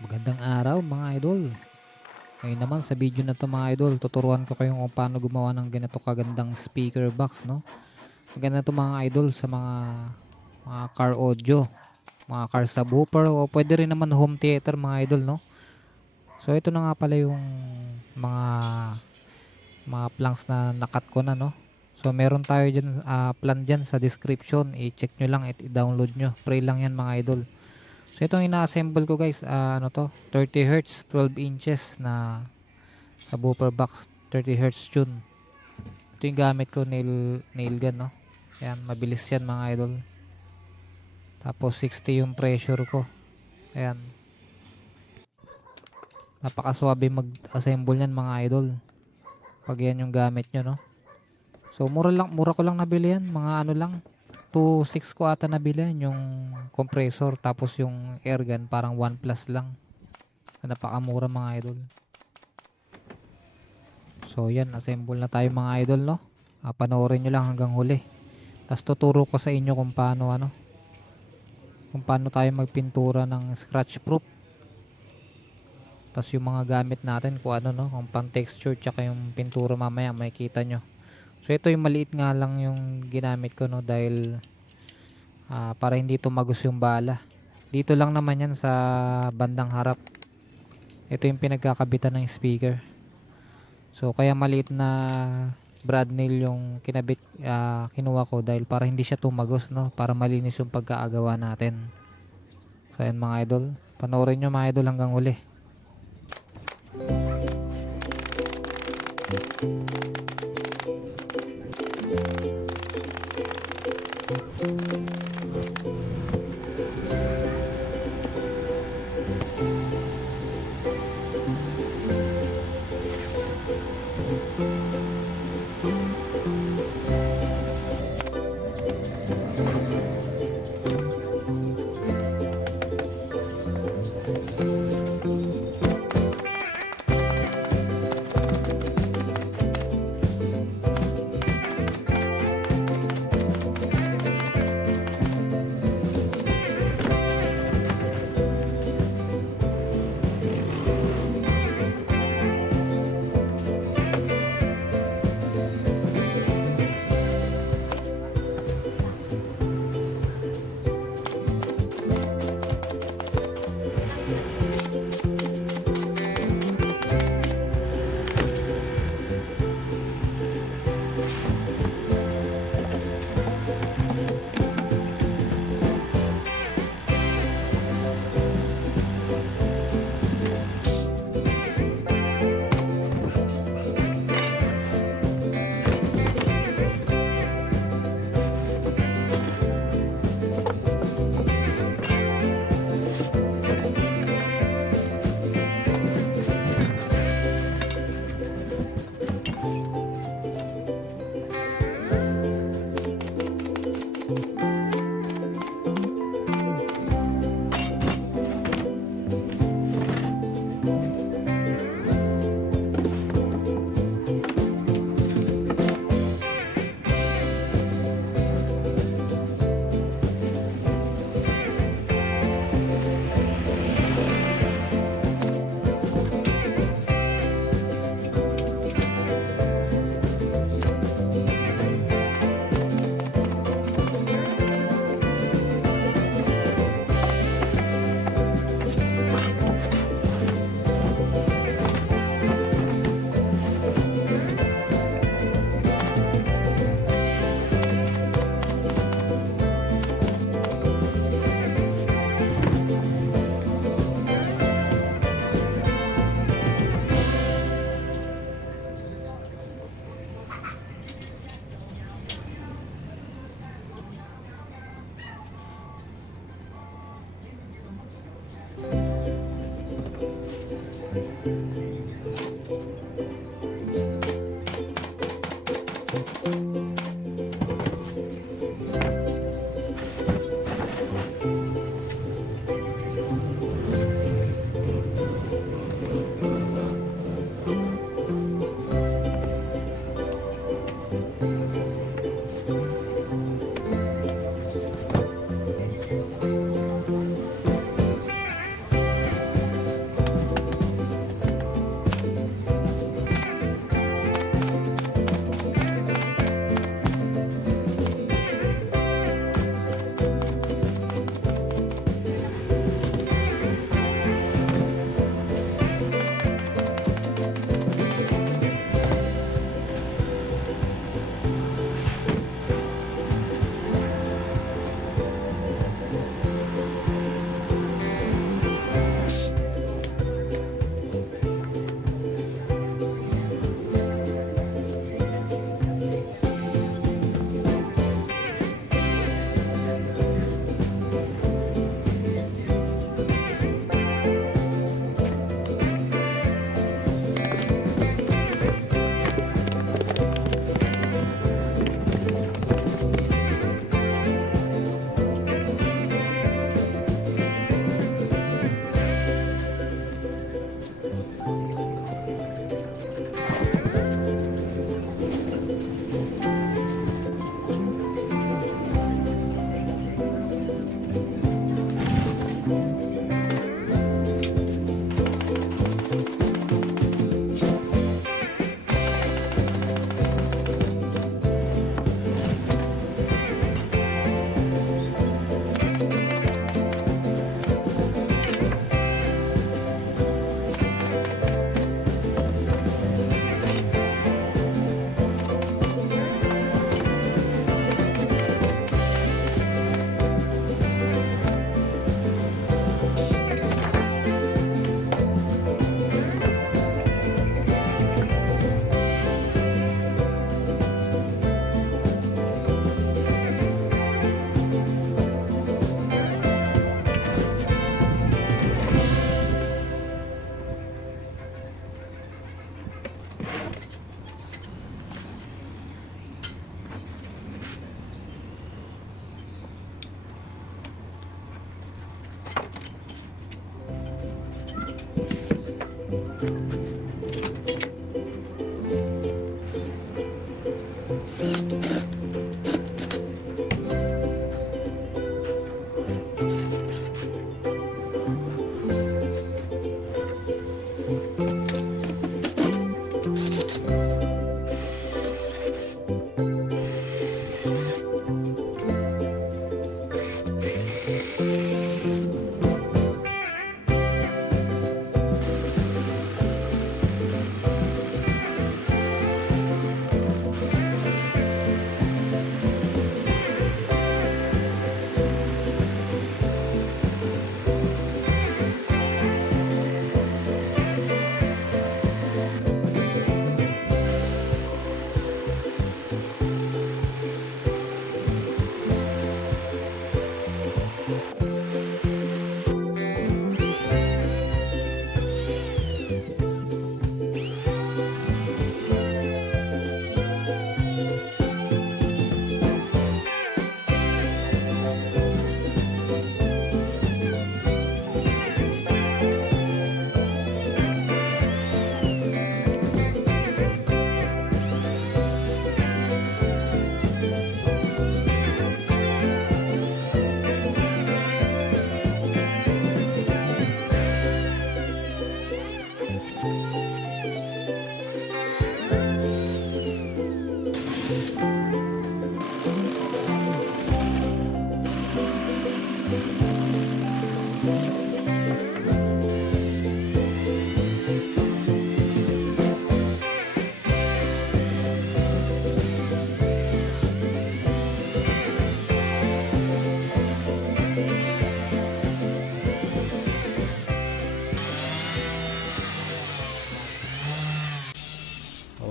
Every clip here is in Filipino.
Magandang araw mga idol. Ngayon naman sa video na to mga idol, tuturuan ko kayo kung paano gumawa ng ganito kagandang speaker box, no? Maganda to mga idol sa mga car audio, mga car subwoofer o pwede rin naman home theater mga idol, no? So ito na nga pala yung mga mga planks na nakat ko na, no? So meron tayo dyan, plan dyan sa description. I-check nyo lang at i-download nyo. Free lang yan mga idol. So itong ina-assemble ko guys, ano to, 30 Hz, 12 inches na subwoofer box, 30 Hz tune. Ito yung gamit ko, nail gun, no. Yan, mabilis yan mga idol. Tapos 60 yung pressure ko. Ayan. Napakaswabe mag-assemble yan mga idol. Pag yan yung gamit nyo, no. So mura ko lang nabili yan, mga ano lang, 2.6 ko ata nabili yan, yung compressor, tapos yung air gun parang 1 plus lang. Napakamura mga idol. So yan, assemble na tayo mga idol, no. Panoorin nyo lang hanggang huli. Tapos tuturo ko sa inyo kung paano kung paano tayo magpintura ng scratch proof. Tapos yung mga gamit natin kung ano, no, kung pang texture tsaka yung pintura mamaya makikita nyo. So ito yung maliit nga lang yung ginamit ko, no, dahil para hindi tumagos yung bala. Dito lang naman yan sa bandang harap. Ito yung pinagkakabitan ng speaker. So kaya maliit na brad nail yung kinuha ko dahil para hindi siya tumagos, no, para malinis yung pagkaagawa natin. So ayan mga idol, panoorin nyo mga idol hanggang huli.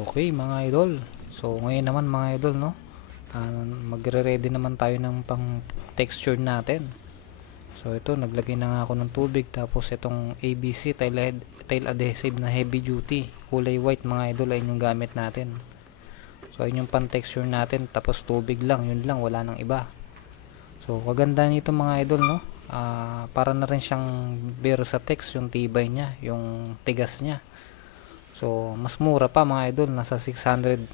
Okay mga idol, so ngayon naman mga idol, no, magre-ready naman tayo ng pang texture natin. So ito, naglagay na nga ako ng tubig, tapos itong ABC tail adhesive na heavy duty kulay white mga idol ay yung gamit natin. So ayun yung pan texture natin, tapos tubig lang, yun lang, wala nang iba. So kaganda nito mga idol, no, para na rin siyang Versatex yung tibay niya, yung tigas niya. So mas mura pa mga idol, nasa 620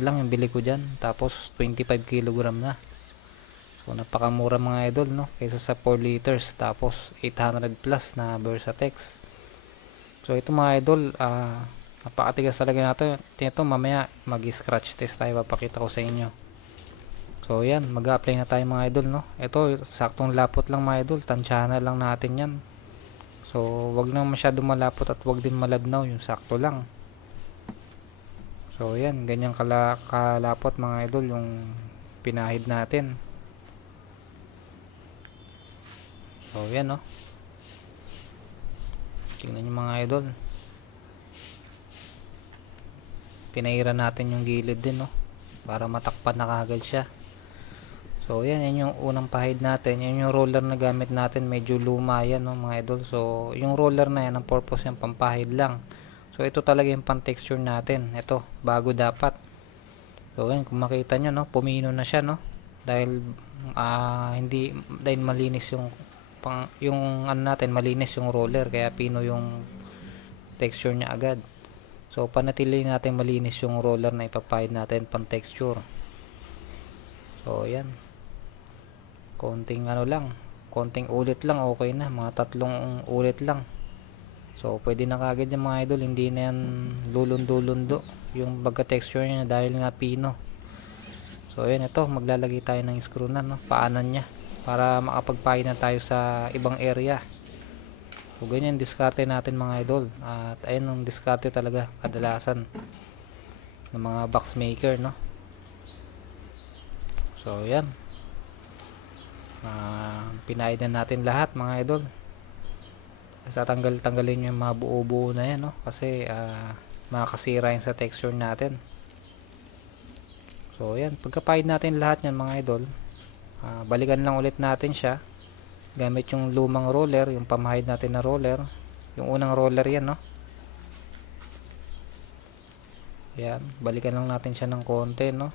lang yung bili ko dyan, tapos 25 kilogram na. So napakamura mga idol, no, kaysa sa 4 liters tapos 800 plus na Versatex. So ito mga idol, napakatigas talaga natin. Ito mamaya mag-scratch test tayo, papakita ko sa inyo. So yan, mag-apply na tayo mga idol, no. Ito saktong lapot lang mga idol, tansyahan lang natin yan. So wag nang masyado malapot at wag din malabnaw, yung sakto lang. So yan, ganyan kalapot mga idol yung pinahid natin. So yan, no, tingnan nyo mga idol, pinahiran natin yung gilid din, no, para matakpan na kagad siya. So yan, yan yung unang pahid natin. Yan yung roller na gamit natin, medyo luma yan, no, mga idol. So yung roller na yan, ang purpose yung pampahid lang. So ito talaga yung pan texture natin. Ito, bago dapat. So yan, kung makita nyo, no, pumino na siya, no, dahil dahil malinis yung ano natin, malinis yung roller, kaya pino yung texture niya agad. So panatili natin malinis yung roller na ipapahid natin pan texture. So yan, konting ano lang, konting ulit lang, okay na, mga 3 ulit lang. So pwede na kagad yung mga idol, hindi na yan lulundo-lundo yung pagka texture niya dahil nga pino. So yan, ito maglalagay tayo ng screw na, no, paanan niya para makapagpahid na tayo sa ibang area. So ganyan diskarte natin mga idol, at ayun ang diskarte talaga kadalasan ng mga box maker, no. So yan, pinahid na natin lahat mga idol. Sa tanggalin yung mga buo-buo na yan, no, kasi makakasira yun sa texture natin. So yan, pagkapahid natin lahat yan mga idol, balikan lang ulit natin siya gamit yung lumang roller, yung pamahid natin na roller, yung unang roller yan, no. Yan, balikan lang natin siya ng konti, no,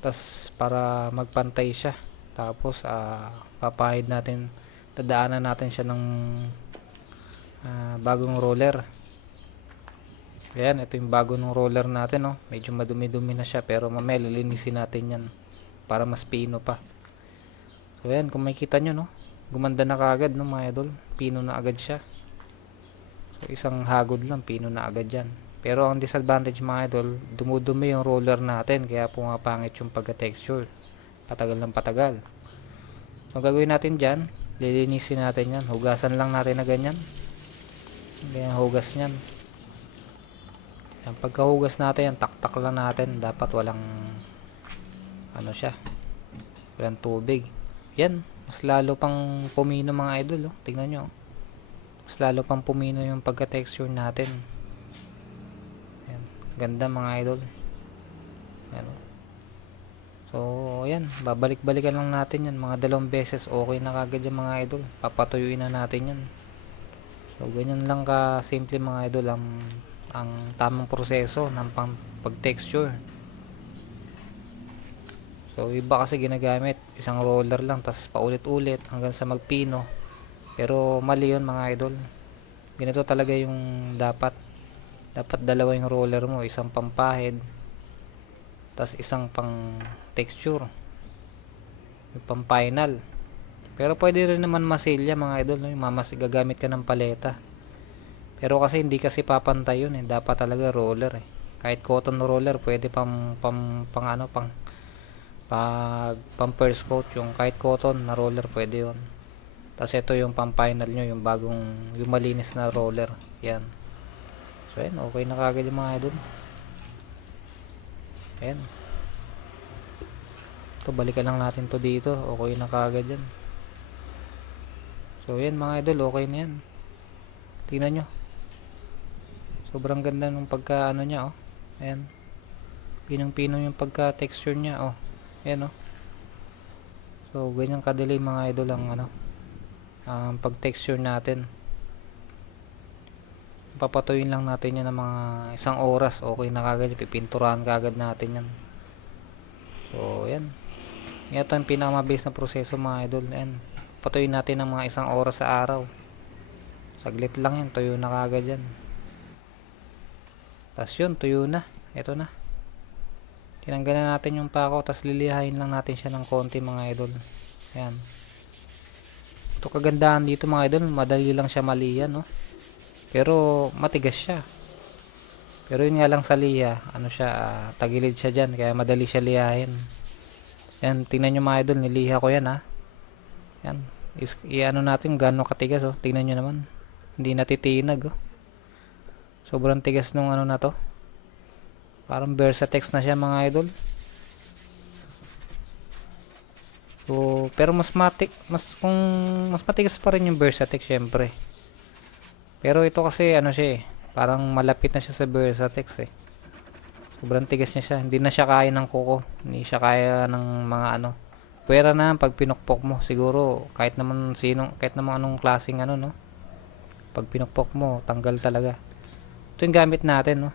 tas para magpantay siya. Tapos papahid natin, dadaanan natin siya ng bagong roller Ayan, ito yung bago ng roller natin, no? Medyo madumi-dumi na siya, pero mamaya lilinisin natin yan para mas pino pa. So ayan, kung makikita nyo, no? Gumanda na kaagad, no, mga idol. Pino na agad siya. So isang hagod lang, pino na agad yan. Pero ang disadvantage, mga idol, dumudumi yung roller natin, kaya pumapangit yung pagka-texture. Patagal ng patagal. So ang gagawin natin dyan, lilinisin natin yan. Hugasan lang natin na ganyan. Ganyan hugas nyan. Yan, pagkahugas natin yan, taktak lang natin. Dapat walang ano siya, walang tubig. Yan, mas lalo pang pumino, mga idol, oh. Tingnan nyo, mas lalo pang pumino yung pagka-texture natin. Yan, ganda, mga idol. Yan, oh. So yan, babalik-balikan lang natin yan mga 2 beses. Okay na kagad yung mga idol. Papatuyuin na natin yan. So ganyan lang ka simple, mga idol, ang tamang proseso ng pag-texture. So iba kasi ginagamit isang roller lang, tas paulit-ulit hanggang sa magpino. Pero mali yun, mga idol. Ganito talaga yung dapat. Dapat dalawa yung roller mo, isang pampahid, tas isang pang texture, yung pang final. Pero pwede rin naman masilya, mga idol, no? Gagamit ka ng paleta. Pero kasi hindi kasi papantay yun, eh. Dapat talaga roller, eh. Kahit cotton roller, pwede pang first coat. Yung kahit cotton na roller, pwede yun. Tapos ito yung pang final nyo, yung bagong, yung malinis na roller. Yan. So yan, okay na kagad yung mga idol. Ayan. Ito, balikan lang natin to dito. Okay na kagad yan. So yan, mga idol, okay na yan. Tingnan nyo. Sobrang ganda ng pagka ano niya, oh. Ayan. Pinong-pino yung pagka texture niya, oh. Ayan, oh. So ganyan kadali, mga idol, ang ano, pag texture natin. Papatuyin lang natin yan ng mga 1 oras. Okay na kagad. Pipinturahan kagad natin yan. So yan. Ito yung pinakamabilis na proseso, mga idol. Ayan. Patuyin natin ng mga 1 oras sa araw. Saglit lang yan, tuyo na kagad yan. Tas yun, tuyo na. Ito na. Tinanggalan natin yung pako, tas lilihain lang natin siya ng konti, mga idol. Ayan. Ito kagandahan dito, mga idol, madali lang siya maliyan, no? Pero matigas siya. Pero yun nga lang sa liha, ano siya, tagilid siya dyan, kaya madali siya lihahin. Yan, tingnan nyo, mga idol, niliha ko yan, ha. Yan, i-ano natin gano'ng katigas, oh. Tingnan nyo naman, hindi natitinag, oh. Sobrang tigas nung ano na to. Parang Versatex na siya, mga idol. So, pero mas matigas pa rin yung Versatex, syempre. Pero ito kasi ano siya, eh, parang malapit na siya sa Versatex, eh. Sobrang tigas niya siya. Hindi na siya kaya ng kuko. Hindi siya kaya ng mga ano. Pwera na pag pinukpok mo. Siguro kahit naman anong klaseng ano, no. Pag pinukpok mo, tanggal talaga. Ito yung gamit natin, no.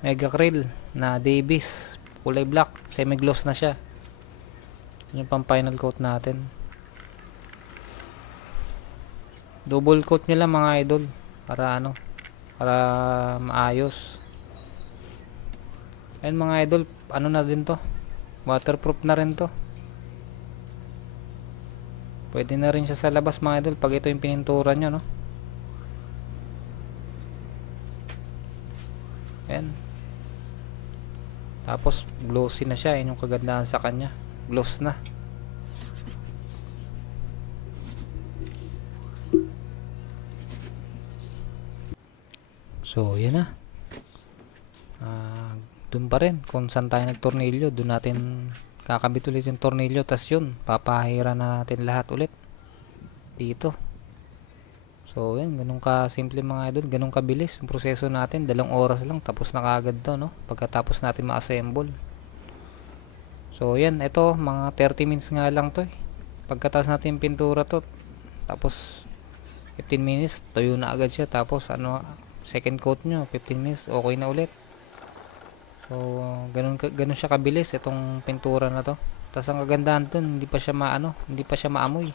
Mega Krill na Davis, kulay black, semi-gloss na siya. Yun yung pang final coat natin. Double coat nyo lang, mga idol, para ano, para maayos. Ayun, mga idol, ano na din to, waterproof na rin to. Pwede na rin siya sa labas, mga idol, pag ito yung pinintura nyo, no. Ayan. Tapos glossy na siya, yun yung kagandahan sa kanya, gloss na. So yan na. Dun pa rin kung saan tayo nagtornilyo, dun natin kakabit ulit yung tornilyo, tas yun papahira na natin lahat ulit dito. So yan, ganun ka simple, mga idol, ganun kabilis yung proseso natin. 2 oras lang tapos na kagad to, no, pagkatapos natin ma-assemble. So yan, ito mga 30 minutes nga lang to, eh. Pagkatapos natin pintura to, tapos 15 minutes tuyo na agad siya. Tapos ano, second coat nyo 15 minutes, okay na ulit. So ganun siya kabilis itong pintura na to. Tapos ang kagandahan dun, hindi pa siya maamoy.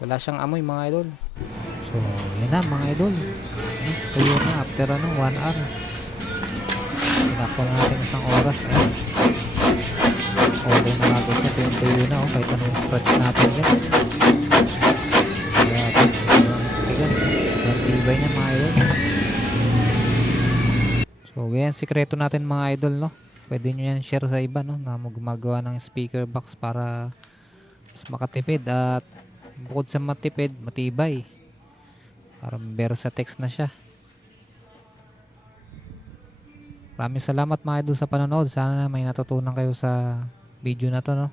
Wala siyang amoy, mga idol. So, yan na, mga idol. no? Tuyo na after 1 hour. Tinakpan natin isang oras. Ayan. Okay na agad siya. Tuyo na, kahit anong scratch natin dyan. Grabe. Sobrang tigas. Sobrang tibay niya mga idol. So, yan. Sikreto natin mga idol, no? Pwede nyo yan share sa iba, no? Na gumagawa ng speaker box para mas makatipid at bukod sa matipid, matibay. Parang Versatex na siya. Maraming salamat mga idol sa panonood. Sana may natutunan kayo sa video na to, no?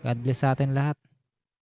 God bless sa atin lahat.